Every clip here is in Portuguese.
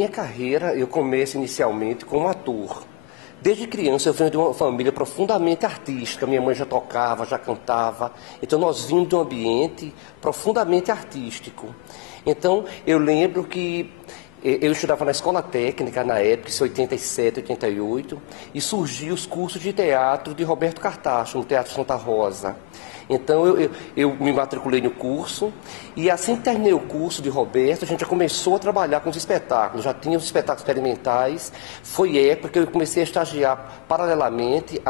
minha carreira, eu começo inicialmente como ator. Desde criança eu venho de uma família profundamente artística. Minha mãe já tocava, já cantava. Então nós vimos de um ambiente profundamente artístico. Então eu lembro que eu estudava na escola técnica na época, em 87, 88, e surgiu os cursos de teatro de Roberto Cartacho, no Teatro Santa Rosa. Então eu me matriculei no curso e assim que terminei o curso de Roberto, a gente já começou a trabalhar com os espetáculos, já tinha os espetáculos experimentais. Foi época que eu comecei a estagiar paralelamente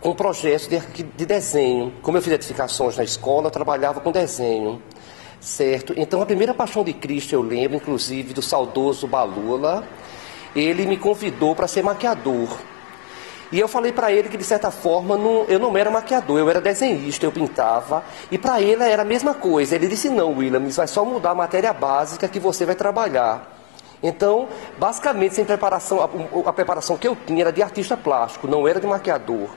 com projetos de desenho. Como eu fiz edificações na escola, eu trabalhava com desenho. Certo? Então a primeira Paixão de Cristo eu lembro, inclusive, do saudoso Balula. Ele me convidou para ser maquiador. E eu falei para ele que, de certa forma, eu não era maquiador, eu era desenhista, eu pintava. E para ele era a mesma coisa. Ele disse, não, Williams, vai só mudar a matéria básica que você vai trabalhar. Então, basicamente, sem preparação, a preparação que eu tinha era de artista plástico, não era de maquiador.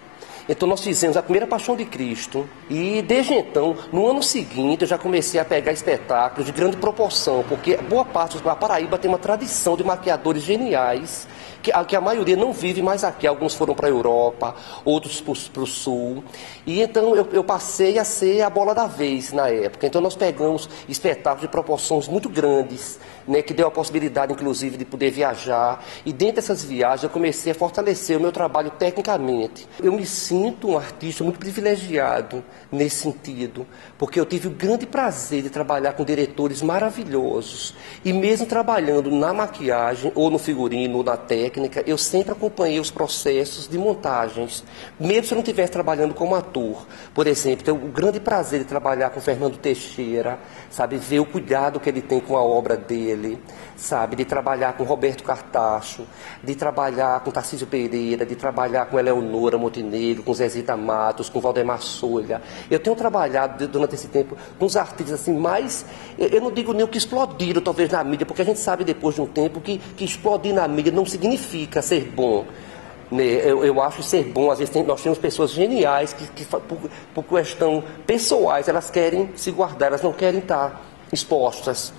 Então nós fizemos a primeira Paixão de Cristo e desde então, no ano seguinte, eu já comecei a pegar espetáculos de grande proporção, porque boa parte da Paraíba tem uma tradição de maquiadores geniais, que a maioria não vive mais aqui. Alguns foram para a Europa, outros para o Sul. E então eu passei a ser a bola da vez na época. Então nós pegamos espetáculos de proporções muito grandes, né, que deu a possibilidade, inclusive, de poder viajar. E dentro dessas viagens eu comecei a fortalecer o meu trabalho tecnicamente. Eu me sinto um artista muito privilegiado nesse sentido, porque eu tive o grande prazer de trabalhar com diretores maravilhosos. E mesmo trabalhando na maquiagem, ou no figurino, ou na técnica, eu sempre acompanhei os processos de montagens, mesmo se eu não estivesse trabalhando como ator. Por exemplo, tenho o grande prazer de trabalhar com Fernando Teixeira, sabe, ver o cuidado que ele tem com a obra dele, sabe, de trabalhar com Roberto Cartacho, de trabalhar com Tarcísio Pereira, de trabalhar com Eleonora Montenegro, com Zezita Matos, com Valdemar Solha. Eu tenho trabalhado durante esse tempo com os artistas assim mais, eu não digo nem o que explodiram talvez na mídia, porque a gente sabe depois de um tempo que explodir na mídia não significa ser bom. Eu acho ser bom, às vezes nós temos pessoas geniais que por questão pessoais, elas querem se guardar, elas não querem estar expostas,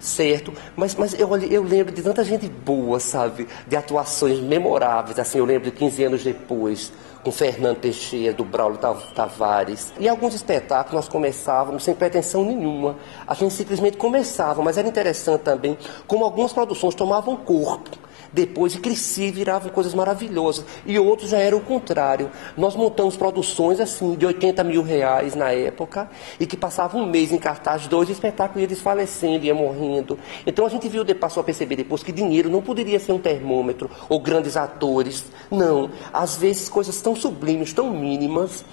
certo? Mas eu lembro de tanta gente boa, sabe? De atuações memoráveis, assim, eu lembro de 15 anos depois, com Fernando Teixeira, do Braulio Tavares. E alguns espetáculos nós começávamos sem pretensão nenhuma. A gente simplesmente começava, mas era interessante também como algumas produções tomavam corpo. Depois crescia e viravam coisas maravilhosas. E outros já era o contrário. Nós montamos produções assim de 80 mil reais na época e que passavam um mês em cartaz, 2 espetáculos, ia desfalecendo, ia morrendo. Então a gente passou a perceber depois que dinheiro não poderia ser um termômetro ou grandes atores. Não. Às vezes coisas tão sublimes, tão mínimas,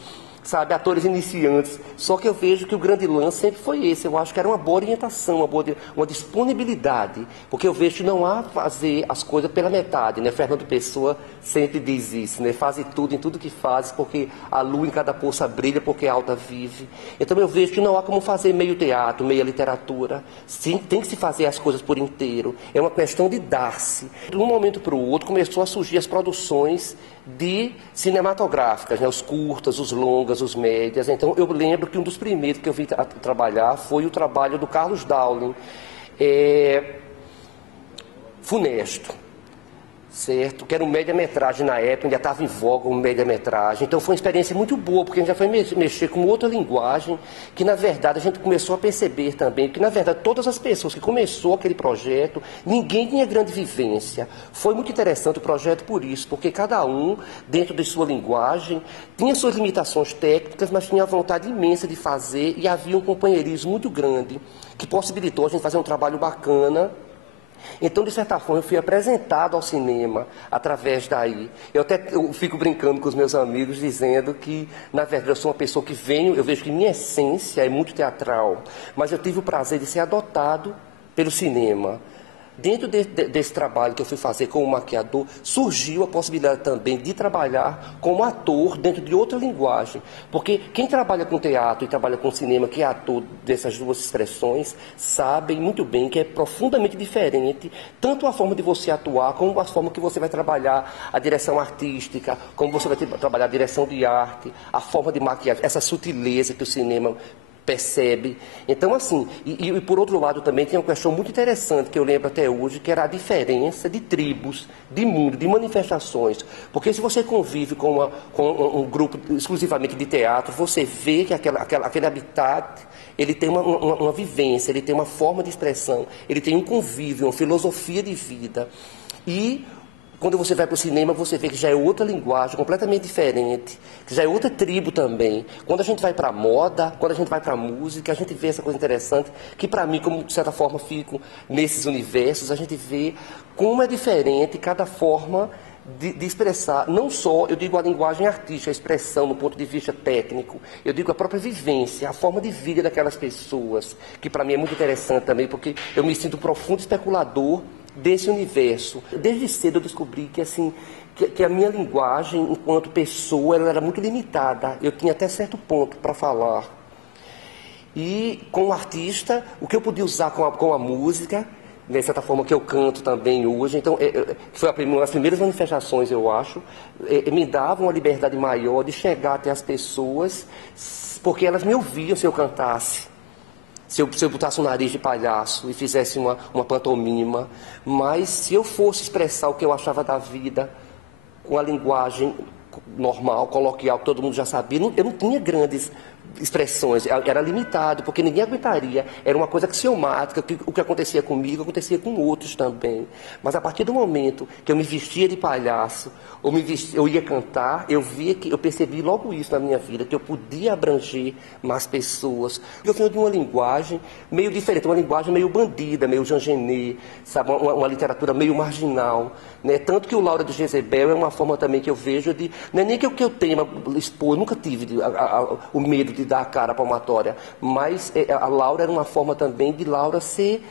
sabe, atores iniciantes. Só que eu vejo que o grande lance sempre foi esse. Eu acho que era uma boa orientação, uma disponibilidade. Porque eu vejo que não há fazer as coisas pela metade, né? Fernando Pessoa sempre diz isso, né? Faze tudo em tudo que fazes, porque a lua em cada poça brilha, porque a alta vive. Então eu vejo que não há como fazer meio teatro, meia literatura. Sim, tem que se fazer as coisas por inteiro. É uma questão de dar-se. De um momento para o outro começou a surgir as produções de cinematográficas, né? Os curtas, os longas, os médias. Então eu lembro que um dos primeiros que eu vi trabalhar foi o trabalho do Carlos Dowling, Funesto, certo? Que era um média-metragem na época, ainda estava em voga um média-metragem. Então foi uma experiência muito boa, porque a gente já foi mexer com outra linguagem, que na verdade a gente começou a perceber também, que na verdade todas as pessoas que começou aquele projeto, ninguém tinha grande vivência. Foi muito interessante o projeto por isso, porque cada um, dentro de sua linguagem, tinha suas limitações técnicas, mas tinha a vontade imensa de fazer, e havia um companheirismo muito grande, que possibilitou a gente fazer um trabalho bacana. Então, de certa forma, eu fui apresentado ao cinema através daí. Eu fico brincando com os meus amigos, dizendo que, na verdade, eu sou uma pessoa que eu vejo que minha essência é muito teatral, mas eu tive o prazer de ser adotado pelo cinema. Dentro desse trabalho que eu fui fazer como maquiador, surgiu a possibilidade também de trabalhar como ator dentro de outra linguagem. Porque quem trabalha com teatro e trabalha com cinema, que é ator dessas duas expressões, sabem muito bem que é profundamente diferente, tanto a forma de você atuar, como a forma que você vai trabalhar a direção artística, como você vai trabalhar a direção de arte, a forma de maquiagem, essa sutileza que o cinema percebe. Então, assim, e por outro lado também tem uma questão muito interessante que eu lembro até hoje, que era a diferença de tribos, de mundo, de manifestações. Porque se você convive com um grupo exclusivamente de teatro, você vê que aquele habitat, ele tem uma vivência, ele tem uma forma de expressão, ele tem um convívio, uma filosofia de vida. E quando você vai para o cinema, você vê que já é outra linguagem, completamente diferente, que já é outra tribo também. Quando a gente vai para a moda, quando a gente vai para a música, a gente vê essa coisa interessante, que para mim, como de certa forma fico nesses universos, a gente vê como é diferente cada forma de expressar, não só, eu digo a linguagem artística, a expressão no ponto de vista técnico, eu digo a própria vivência, a forma de vida daquelas pessoas, que para mim é muito interessante também, porque eu me sinto um profundo especulador desse universo. Desde cedo eu descobri que, assim, que a minha linguagem, enquanto pessoa, ela era muito limitada. Eu tinha até certo ponto para falar. E, como artista, o que eu podia usar com a música, de certa forma que eu canto também hoje, então, foi uma das primeiras manifestações, eu acho, me dava uma liberdade maior de chegar até as pessoas, porque elas me ouviam se eu cantasse. Se eu botasse um nariz de palhaço e fizesse uma pantomima, mas se eu fosse expressar o que eu achava da vida com a linguagem normal, coloquial, que todo mundo já sabia, eu não tinha grandes expressões, era limitado, porque ninguém aguentaria, era uma coisa axiomática, que o que acontecia comigo, acontecia com outros também. Mas a partir do momento que eu me vestia de palhaço, eu ia cantar, eu percebi logo isso na minha vida, que eu podia abranger mais pessoas. Eu venho de uma linguagem meio diferente, uma linguagem meio bandida, meio Jean Genet, sabe, uma literatura meio marginal, né? Tanto que o Laura de Jezebel é uma forma também que eu vejo de, não é nem que eu tenha expor, eu nunca tive o medo de dar a cara palmatória, mas a Laura era uma forma também de Laura ser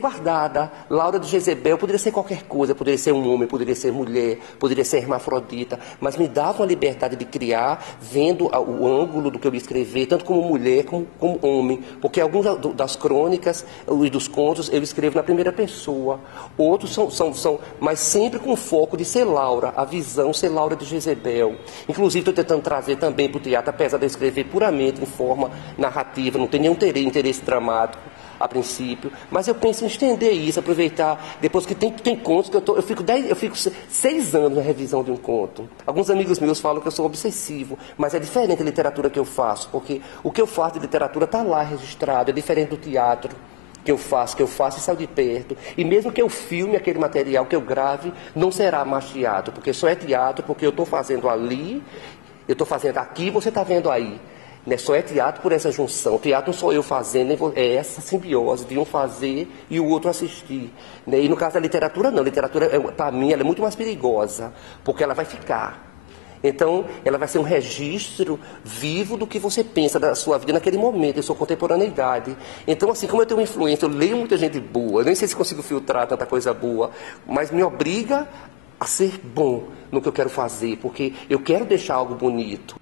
guardada. Laura de Jezebel poderia ser qualquer coisa, poderia ser um homem, poderia ser mulher, poderia ser hermafrodita, mas me dava uma liberdade de criar, vendo o ângulo do que eu ia escrever, tanto como mulher como homem, porque algumas das crônicas e dos contos eu escrevo na primeira pessoa, outros são mas sempre com o foco de ser Laura, a visão ser Laura de Jezebel. Inclusive estou tentando trazer também para o teatro, apesar de eu escrever puramente em forma narrativa, não tem nenhum interesse dramático a princípio, mas eu penso em estender isso, aproveitar, depois que tem contos que eu fico 6 anos na revisão de um conto. Alguns amigos meus falam que eu sou obsessivo, mas é diferente a literatura que eu faço, porque o que eu faço de literatura está lá registrado, é diferente do teatro que eu faço e saio de perto. E mesmo que eu filme aquele material, que eu grave, não será mais teatro, porque só é teatro porque eu estou fazendo ali, eu estou fazendo aqui, você está vendo aí. Né? Só é teatro por essa junção. O teatro não sou eu fazendo, é essa simbiose de um fazer e o outro assistir. Né? E no caso da literatura, não. A literatura, para mim, ela é muito mais perigosa, porque ela vai ficar. Então, ela vai ser um registro vivo do que você pensa da sua vida naquele momento, da sua contemporaneidade. Então, assim, como eu tenho uma influência, eu leio muita gente boa, eu nem sei se consigo filtrar tanta coisa boa, mas me obriga a ser bom no que eu quero fazer, porque eu quero deixar algo bonito.